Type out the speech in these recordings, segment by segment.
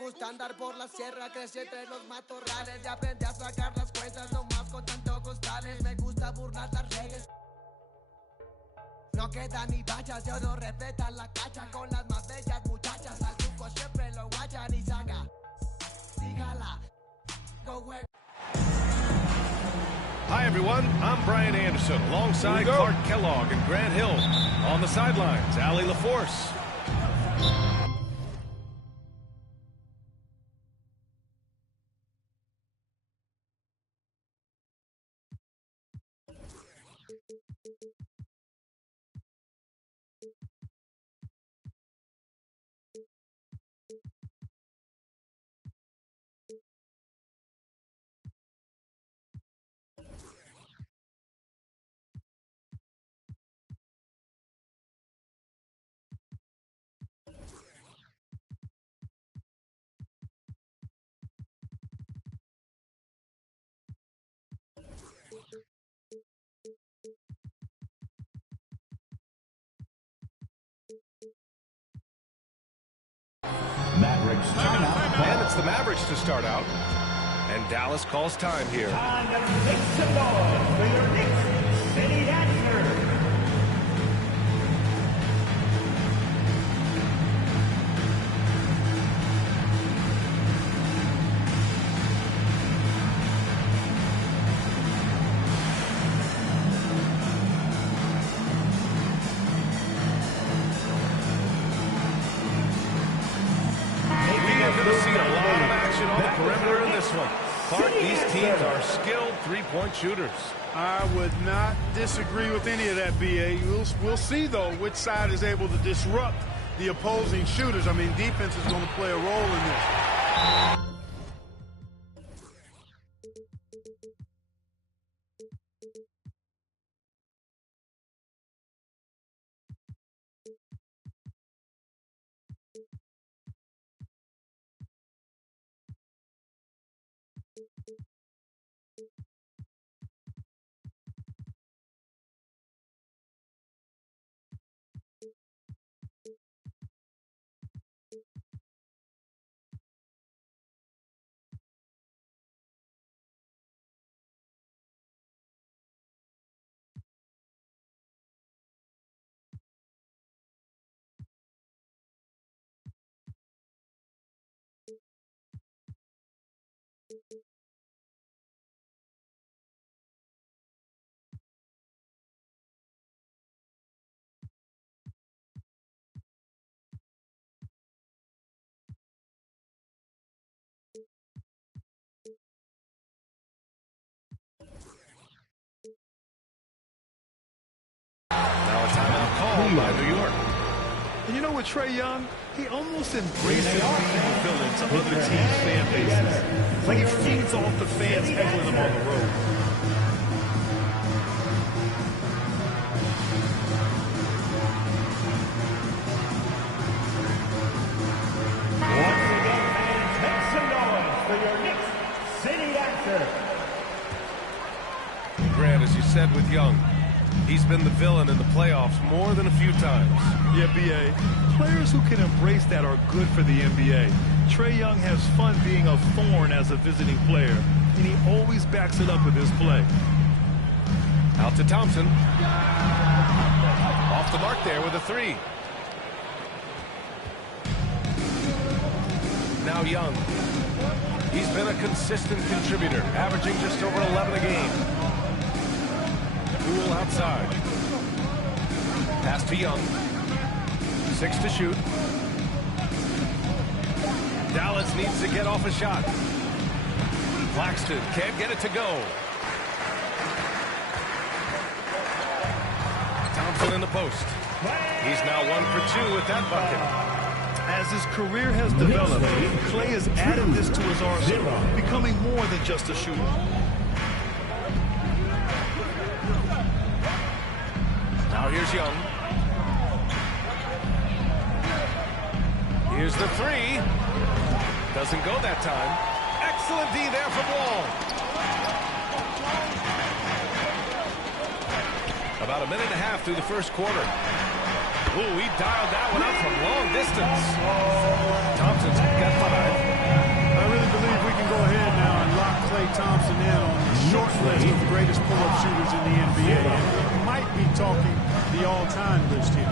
gusta andar por la sierra, crecí entre los matorrales y aprendí a sacar las cuentas nomás con tanto costales. Me gusta burlar las reglas. No queda ni bachas, yo no respetan la cacha con las más bellas muchachas. Al truco siempre lo guachan y saca. Dígala, go work. Hi, everyone. I'm Brian Anderson alongside Clark Kellogg and Grant Hill. On the sidelines, Allie LaForce. Mavericks timeout. And it's the Mavericks to start out. And Dallas calls time here. Time to make some noise for your next city dancer. These teams are skilled three-point shooters. I would not disagree with any of that, B.A. We'll see, though, which side is able to disrupt the opposing shooters. I mean, defense is going to play a role in this. Now a timeout called by New York. And you know what, Trae Young? He almost embraces being the villain to other teams' fan bases. It's like he feeds off the fans heckling him on the road. Once again, fans, make some noise for your next city dancer. Grant, as you said with Young, he's been the villain in the playoffs more than a few times. Yeah, B.A. Players who can embrace that are good for the NBA. Trae Young has fun being a thorn as a visiting player, and he always backs it up with his play. Out to Thompson. Off the mark there with a three. Now Young. He's been a consistent contributor, averaging just over 11 a game. Poole outside. Pass to Young. 6 to shoot. Dallas needs to get off a shot. Claxton can't get it to go. Thompson in the post. He's now 1 for 2 with that bucket. As his career has developed, Klay has added this to his arsenal, becoming more than just a shooter. Now here's Young. Here's the three. Doesn't go that time. Excellent D there from Wall. About a minute and a half through the first quarter. Ooh, he dialed that one up from long distance. Thompson's got 5. I really believe we can go ahead now and lock Klay Thompson in on the short list of greatest pull-up shooters in the NBA. And we might be talking the all-time list here.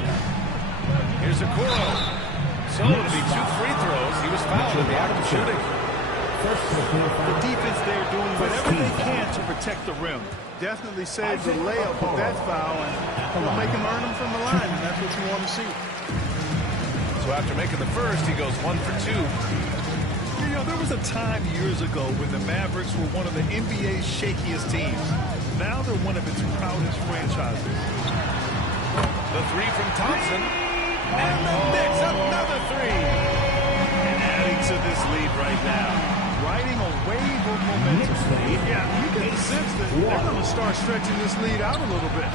Here's Okoro. So it'll be 2 free throws. He was fouled in the act of shooting. The defense there doing whatever they can to protect the rim. Definitely saved the layup with that foul, and will make him earn them from the line, and that's what you want to see. So after making the first, he goes 1 for 2. You know, there was a time years ago when the Mavericks were one of the NBA's shakiest teams. Now they're one of its proudest franchises. The 3 from Thompson. And the Knicks, another 3. And adding to this lead right now. Riding a wave of momentum. Yeah, you get the sense that they're going to start stretching this lead out a little bit.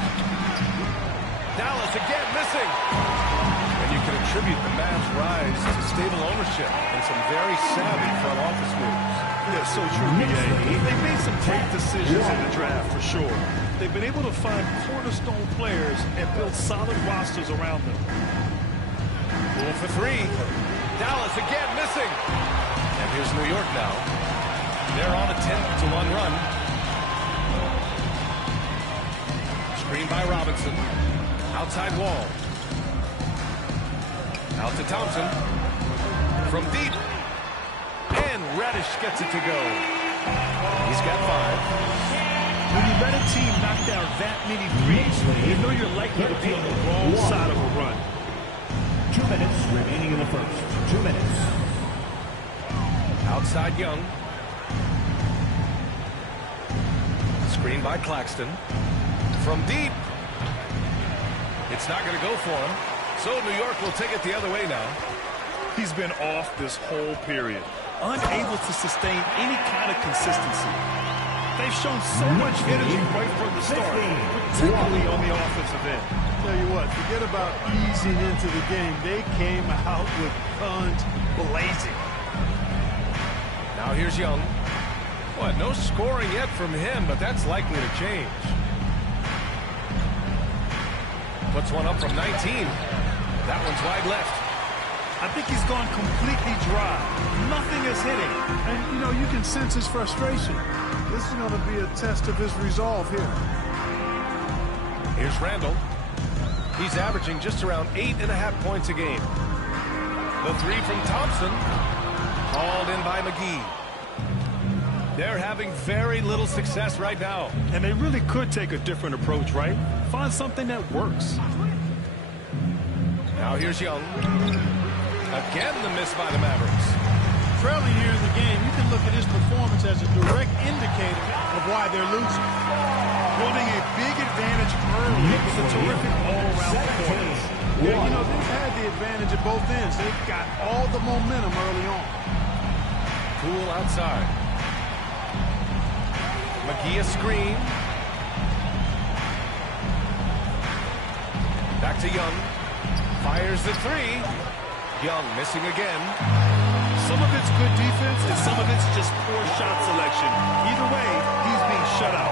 Dallas again missing. And you can attribute the Mavs' rise to stable ownership and some very savvy front office moves. Yeah, so true, BA. They've made some great decisions in the draft, for sure. They've been able to find cornerstone players and build solid rosters around them. Bull for 3. Dallas again missing. And here's New York now. They're on a 10-1 run. Screen by Robinson. Outside wall. Out to Thompson. From deep. And Reddish gets it to go. He's got 5. When you let a team knock down that many threes, you know you're likely to be on the wrong side of a run. 2 minutes remaining in the first. 2 minutes. Outside Young. Screen by Claxton. From deep. It's not going to go for him. So New York will take it the other way now. He's been off this whole period, unable to sustain any kind of consistency. They've shown so much energy right from the start, particularly on the offensive end. Tell you what, forget about easing into the game. They came out with guns blazing. Now here's Young. Boy, no scoring yet from him, but that's likely to change. Puts one up from 19. That one's wide left. I think he's gone completely dry. Nothing is hitting. And, you know, you can sense his frustration. This is going to be a test of his resolve here. Here's Randall. He's averaging just around 8.5 points a game. The 3 from Thompson. Hauled in by McGee. They're having very little success right now. And they really could take a different approach, right? Find something that works. Now here's Young. Again, the miss by the Mavericks. Trailing here in the game, you can look at his performance as a direct indicator of why they're losing. Building a big advantage early with a terrific all-around performance. Yeah, you know, they've had the advantage at both ends. They've got all the momentum early on. Poole outside. McGee a screen. Back to Young. Fires the 3. Young missing again. Some of it's good defense, and some of it's just poor shot selection. Either way, he's being shut out.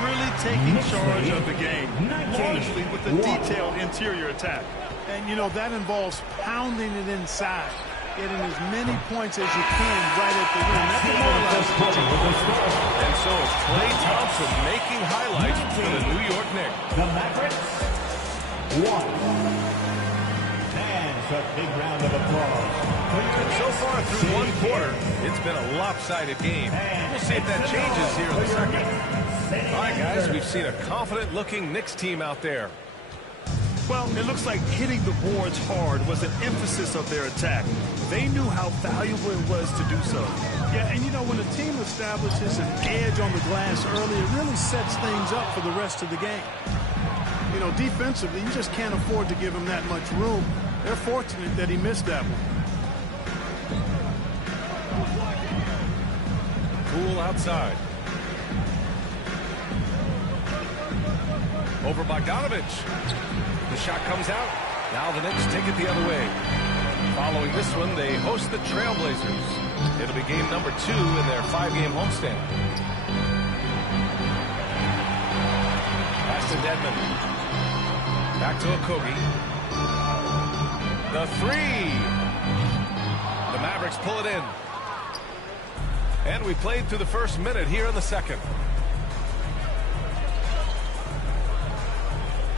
Really taking charge of the game, largely with a detailed interior attack. And, you know, that involves pounding it inside, getting as many points as you can right at the rim. That's the And so it's Klay Thompson making highlights for the New York Knicks. The Mavericks won. And a big round of applause. And so far through one quarter, it's been a lopsided game. We'll see if that changes here in the second. All right, guys, we've seen a confident-looking Knicks team out there. Well, it looks like hitting the boards hard was an emphasis of their attack. They knew how valuable it was to do so. Yeah, and you know, when a team establishes an edge on the glass early, it really sets things up for the rest of the game. You know, defensively, you just can't afford to give him that much room. They're fortunate that he missed that one. Poole outside. Over Bogdanovich. The shot comes out. Now the Knicks take it the other way. Following this one, they host the Trailblazers. It'll be game number 2 in their 5-game homestand. Pass to Dedmon. Back to Okogie. The three. The Mavericks pull it in. And we played through the first minute here in the second.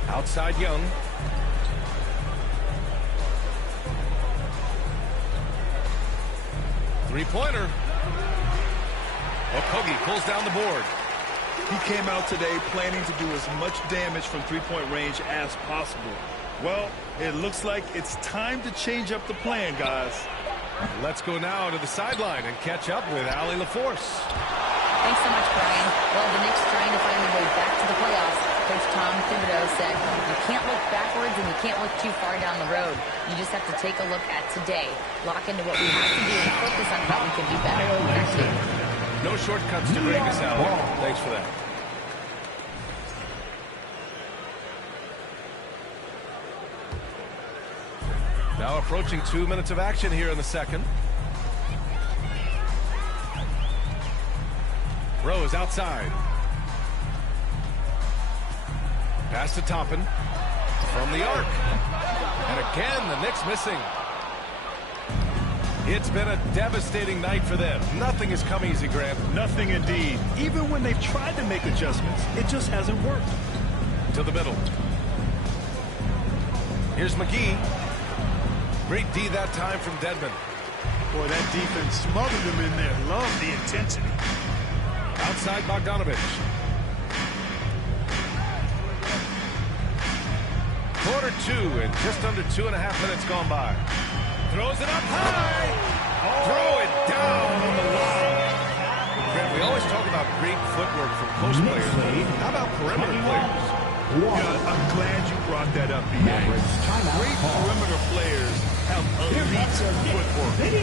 Outside Young. Three-pointer. Okogie pulls down the board. He came out today planning to do as much damage from three-point range as possible. Well, it looks like it's time to change up the plan, guys. Let's go now to the sideline and catch up with Allie LaForce. Thanks so much, Brian. Well, the Knicks trying to find their way back to the playoffs. Coach Tom Thibodeau said, you can't look backwards and you can't look too far down the road. You just have to take a look at today. Lock into what we have to do and focus on how we can be better. Back to you. No shortcuts to greatness, Allie. Thanks for that. Now approaching 2 minutes of action here in the second. Rose outside. Pass to Toppin. From the arc. And again, the Knicks missing. It's been a devastating night for them. Nothing has come easy, Grant. Nothing indeed. Even when they've tried to make adjustments, it just hasn't worked. To the middle. Here's McGee. Great D that time from Dedmon. Boy, that defense smothered them in there. Love the intensity. Outside Bogdanovich. Quarter two and just under 2.5 minutes gone by. Throws it up high. Throw it down on the line. Grant, we always talk about great footwork from post players. How about perimeter players? Yeah, I'm glad you brought that up, B.A. Great perimeter players have elite footwork. The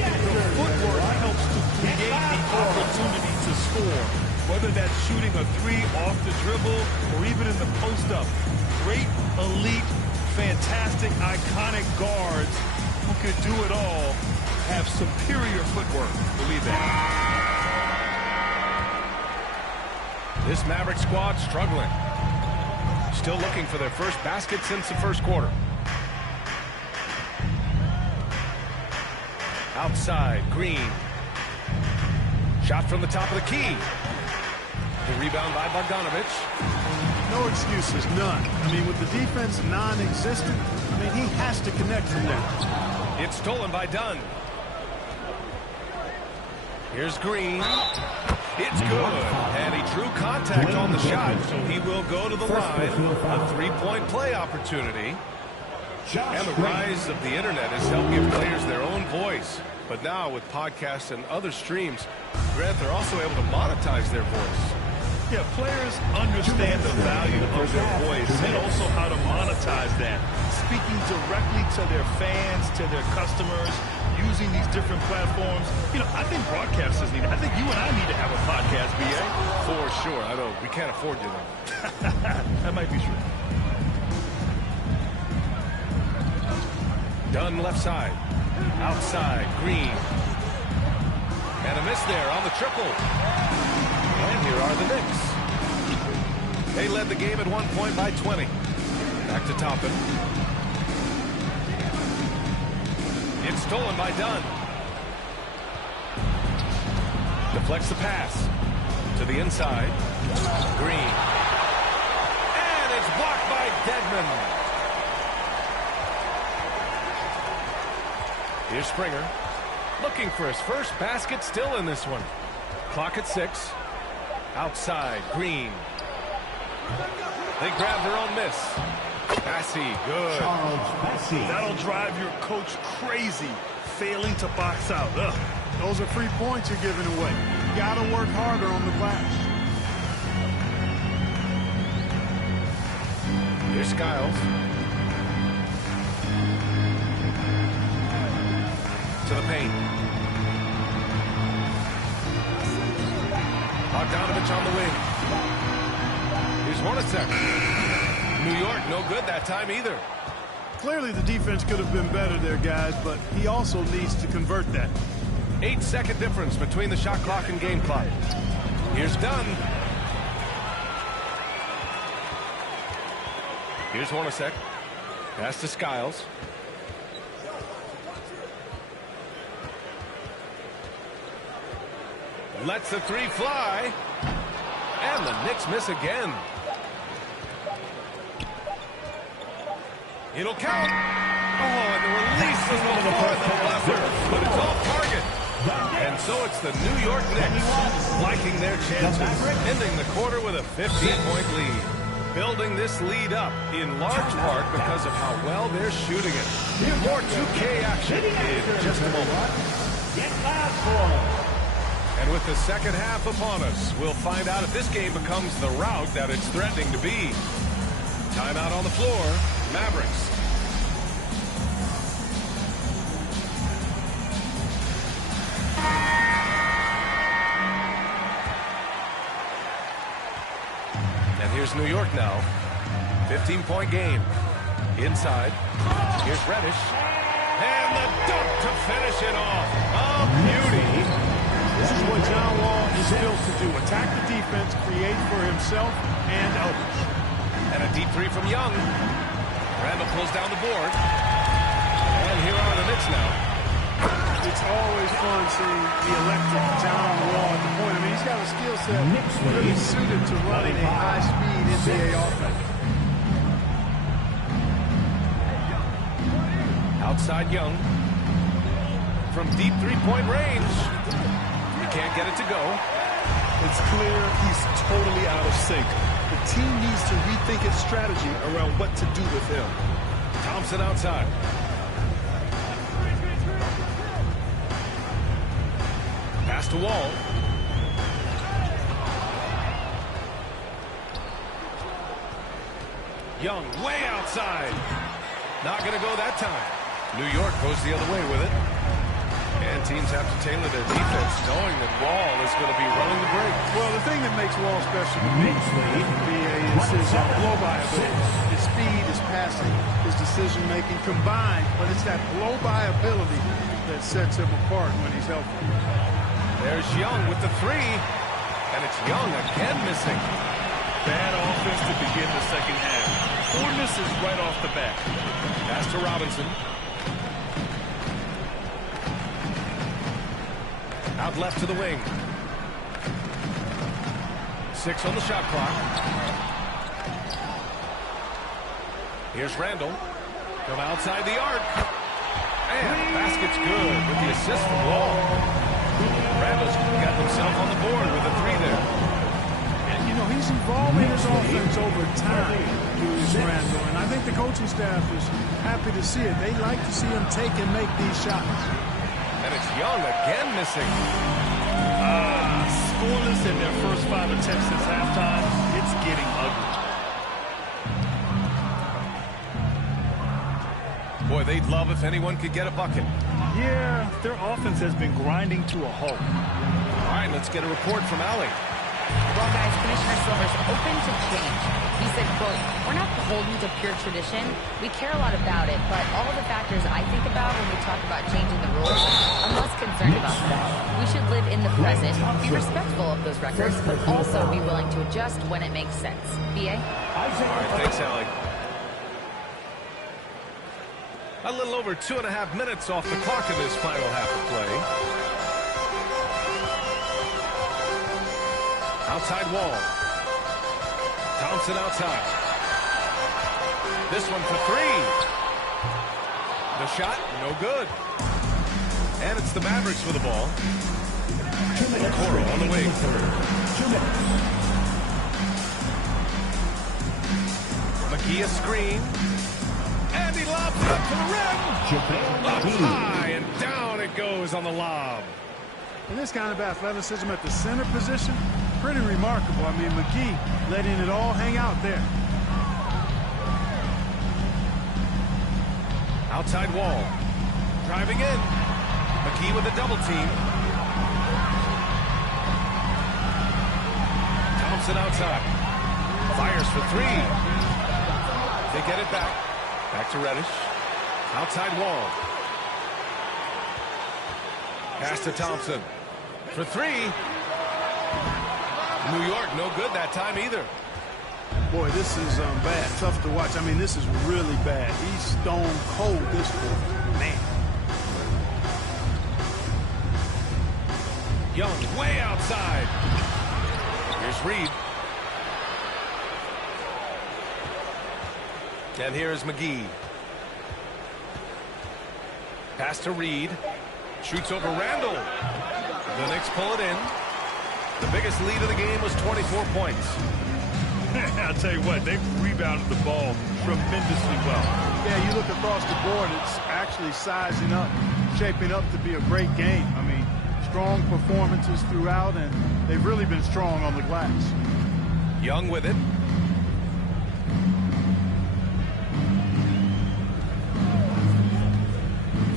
footwork helps to create the opportunity to score, whether that's shooting a three off the dribble or even in the post-up. Great, elite, fantastic, iconic guards who can do it all have superior footwork. Believe that. This Maverick squad struggling. Still looking for their first basket since the first quarter. Outside, Green. Shot from the top of the key. The rebound by Bogdanovich. No excuses, none. I mean, with the defense non-existent, I mean, he has to connect from that. It's stolen by Dunn. Here's Green. It's good. And he drew contact on the shot, so he will go to the line. A three-point play opportunity. And the rise of the internet has helped give players their own voice. But now with podcasts and other streams, Grant, they're also able to monetize their voice. Yeah, players understand the value of their voice and also how to monetize that. Speaking directly to their fans, to their customers, using these different platforms. You know, I think broadcasters need it. I think you and I need to have a podcast, B.A. For sure. I know. We can't afford you, though. That might be true. Dunn left side. Outside. Green. And a miss there on the triple. And here are the Knicks. They led the game at 1 point by 20. Back to Toppin. It's stolen by Dunn. Deflects the pass. To the inside. Green. And it's blocked by Dedmon. Here's Springer. Looking for his first basket, still in this one. Clock at 6. Outside, Green. They grab their own miss. Bassey, good. That'll drive your coach crazy, failing to box out. Ugh. Those are free points you're giving away. You got to work harder on the glass. Here's Skiles. To the paint. Bogdanovich on the wing. Here's Hornacek. New York, no good that time either. Clearly the defense could have been better there, guys, but he also needs to convert that. 8-second difference between the shot clock and game clock. Here's Dunn. Here's Hornacek. Pass to Skiles. Lets the three fly. And the Knicks miss again. It'll count. Oh, and the release is no more than buzzer, but it's off target. And so it's the New York Knicks liking their chances, ending the quarter with a 15-point lead. Building this lead up in large part because of how well they're shooting it. More 2K action in just a moment. And with the second half upon us, we'll find out if this game becomes the rout that it's threatening to be. Timeout on the floor, Mavericks. And here's New York now. 15-point game. Inside. Here's Reddish. And the dunk to finish it off. A beauty. This is what John Wall is built to do. Attack the defense, create for himself and others. And a deep three from Young. Randall pulls down the board. And here are the Knicks now. It's always fun seeing the electric John Wall at the point. I mean, he's got a skill set really suited to running a high-speed NBA offense. Outside Young. From deep three-point range. He can't get it to go. It's clear he's totally out of sync. The team needs to rethink its strategy around what to do with him. Thompson outside. Pass to Wall. Young way outside. Not going to go that time. New York goes the other way with it. And teams have to tailor their defense, knowing that Wall is going to be running the break. Well, the thing that makes Wall special to me is his blow-by ability. His speed, his passing, his decision-making combined, but it's that blow-by ability that sets him apart when he's healthy. There's Young with the three, and it's Young again missing. Bad offense to begin the second half. 4 misses right off the bat. Pass to Robinson. Out left to the wing. 6 on the shot clock. Here's Randall. From outside the arc. And basket's good with the assist from Wall. Randall's got himself on the board with a three there. And, you know, he's evolving his offense over time, Julius Randall. And I think the coaching staff is happy to see it. They like to see him take and make these shots. And it's Young again missing. Scoreless in their first 5 attempts since halftime. It's getting ugly. Boy, they'd love if anyone could get a bucket. Yeah, their offense has been grinding to a halt. All right, let's get a report from Allie. Well, guys, Commissioner Silver's open to change. He said, quote, "We're not beholden to pure tradition. We care a lot about it, but all of the factors I think about when we talk about changing the rules, I'm less concerned about them. We should live in the present, be respectful of those records, but also be willing to adjust when it makes sense." BA? All right, thanks, Allie. A little over 2.5 minutes off the clock in this final half of play. Outside Wall. Thompson outside. This one for three. The shot, no good. And it's the Mavericks with the ball. Okoro on the wing. McGee a screen. And he lobs it up to the rim. Up high and down it goes on the lob. And this kind of athleticism at the center position, pretty remarkable. I mean, McGee letting it all hang out there. Outside Wall. Driving in. McGee with a double team. Thompson outside. Fires for three. They get it back. Back to Reddish. Outside Wall. Pass to Thompson. For three. New York, no good that time either. Boy, this is bad. Tough to watch. I mean, this is really bad. He's stone cold this quarter. Man. Young way outside. Here's Reed. And here's McGee. Pass to Reed. Shoots over Randall. The Knicks pull it in. The biggest lead of the game was 24 points. I'll tell you what, they've rebounded the ball tremendously well. Yeah, you look across the board, it's actually sizing up, shaping up to be a great game. I mean, strong performances throughout, and they've really been strong on the glass. Young with it.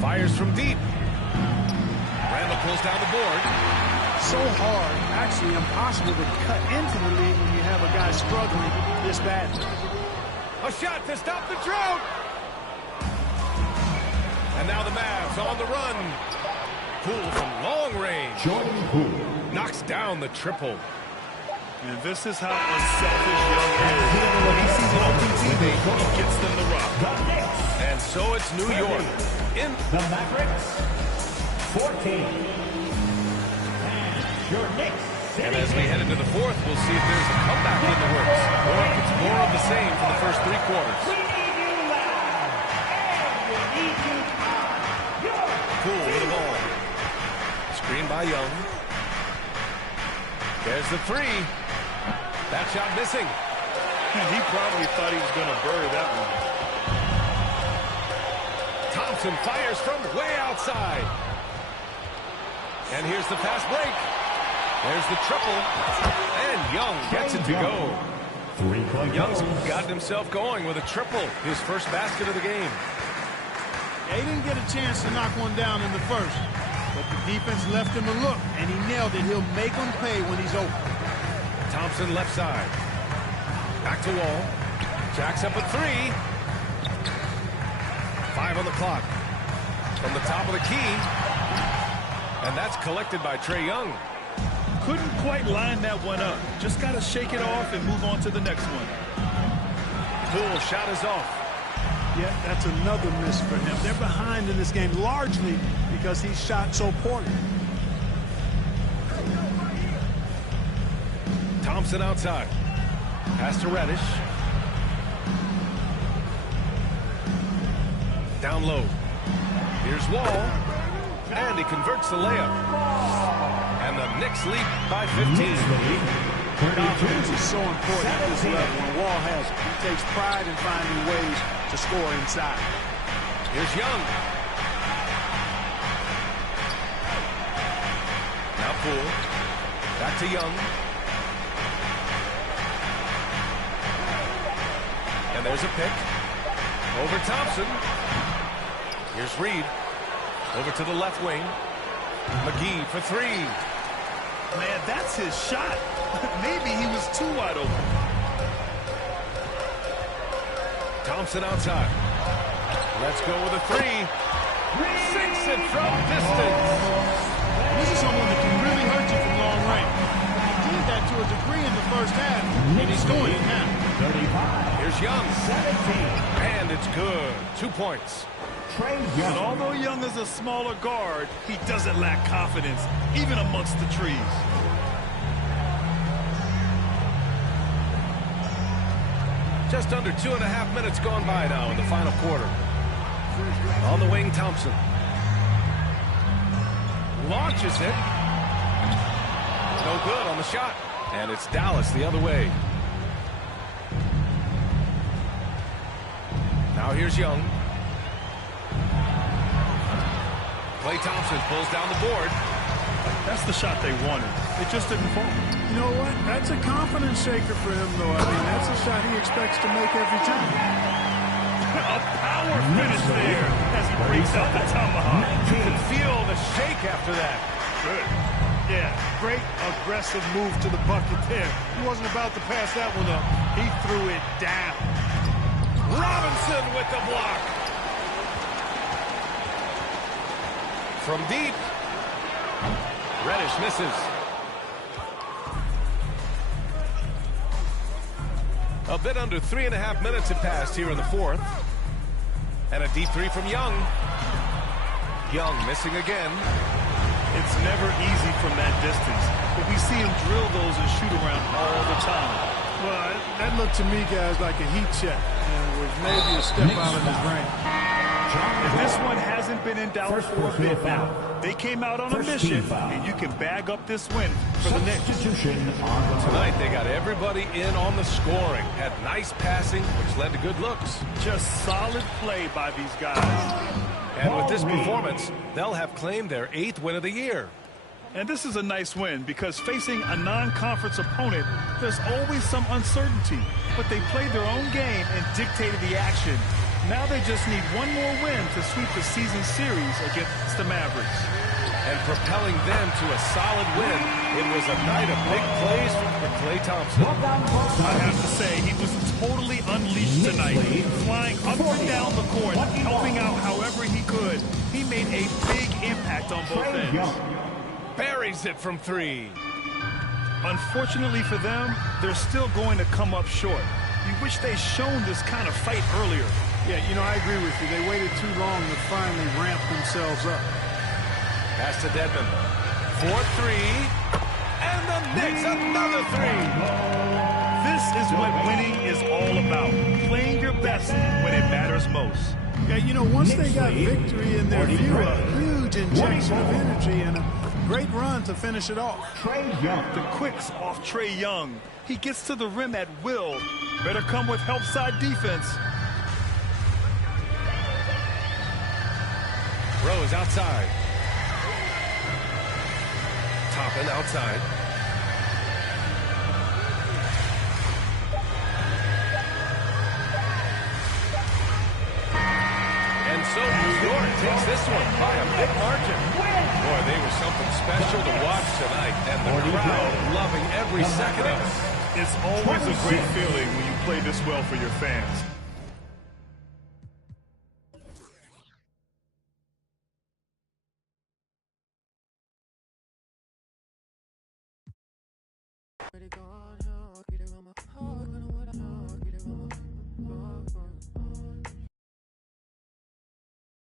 Fires from deep. Randall pulls down the board. So hard, actually impossible to cut into the lead when you have a guy struggling this badly. A shot to stop the drought. And now the Mavs on the run. Poole from long range. Jordan Poole. Knocks down the triple. And this is how unselfish Young is. When he sees an open teammate, he gets them the rock. And so it's New York. In The Mavericks, 14. Your Knicks. And as we head into the fourth, we'll see if there's a comeback in the works, or if it's more of the same for the first three quarters. We need you loud, and we need you hot. Poole with the ball. Screen by Young. There's the three. That shot missing. And he probably thought he was going to bury that one. Thompson fires from way outside. And here's the fast break. There's the triple. And Young gets it to go. Three-point Young's goals. gotten himself going with a triple. His first basket of the game. They didn't get a chance to knock one down in the first, but the defense left him a look, and he nailed it. He'll make them pay when he's open. Thompson left side. Back to Wall. Jacks up a three. 5 on the clock. From the top of the key. And that's collected by Trae Young. Couldn't quite line that one up. Just got to shake it off and move on to the next one. Poole shot is off. Yeah, that's another miss for him. They're behind in this game largely because he shot so poorly. Thompson outside. Pass to Reddish. Down low. Here's Wall. And he converts the layup. And the Knicks lead by 15. Confidence is so important at this level, and Wall has it. He takes pride in finding ways to score inside. Here's Young. Now Poole. Back to Young. And there's a pick. Over Thompson. Here's Reed. Over to the left wing. McGee for three. Man, that's his shot. Maybe he was too wide open. Thompson outside. Let's go with a three. Sinks it from distance. This is someone that can really hurt you from long range. He did that to a degree in the first half, and he's doing it now. 35. Here's Young. 17. And it's good. 2 points. Trae And Young. although Young is a smaller guard, he doesn't lack confidence, even amongst the trees. Just under 2.5 minutes gone by now in the final quarter. On the wing, Thompson. Launches it. No good on the shot. And it's Dallas the other way. Now here's Young. Klay Thompson pulls down the board. That's the shot they wanted. It just didn't fall. You know what? That's a confidence shaker for him, though. I mean, that's a shot he expects to make every time. A power finish there as he breaks out the tomahawk. You can feel the shake after that. Good. Yeah, great aggressive move to the bucket there. He wasn't about to pass that one up. He threw it down. Robinson with the block. From deep. Reddish misses. A bit under 3.5 minutes have passed here in the fourth. And a deep three from Young. Young missing again. It's never easy from that distance, but we see him drill those and shoot around all the time. Well, that looked to me, guys, like a heat check. And was maybe a step out of his range. If this one hasn't been in doubt for a bit now, they came out on a mission, and you can bag up this win for the Knicks. Tonight, they got everybody in on the scoring. Had nice passing, which led to good looks. Just solid play by these guys. And with this performance, they'll have claimed their 8th win of the year. And this is a nice win because facing a non-conference opponent, there's always some uncertainty. But they played their own game and dictated the action. Now they just need one more win to sweep the season series against the Mavericks. And propelling them to a solid win, it was a night of big plays for Klay Thompson. I have to say, he was totally unleashed tonight, flying up and down the court, helping out however he could. He made a big impact on both ends. Buries it from 3. Unfortunately for them, they're still going to come up short. You wish they'd shown this kind of fight earlier. Yeah, you know, I agree with you. They waited too long to finally ramp themselves up. Pass to Dedmon. 4-3. And the Knicks, another 3. This is what winning is all about. Playing your best when it matters most. Yeah, you know, once they got victory in their view, a huge injection of energy and a great run to finish it off. The quicks off Trae Young. He gets to the rim at will. Better come with help side defense. Rose outside. Toppin outside. And so New York takes this one by a big margin. Boy, they were something special to watch tonight, and the crowd loving every second of it. It's always a great feeling when you play this well for your fans. Pretty gone.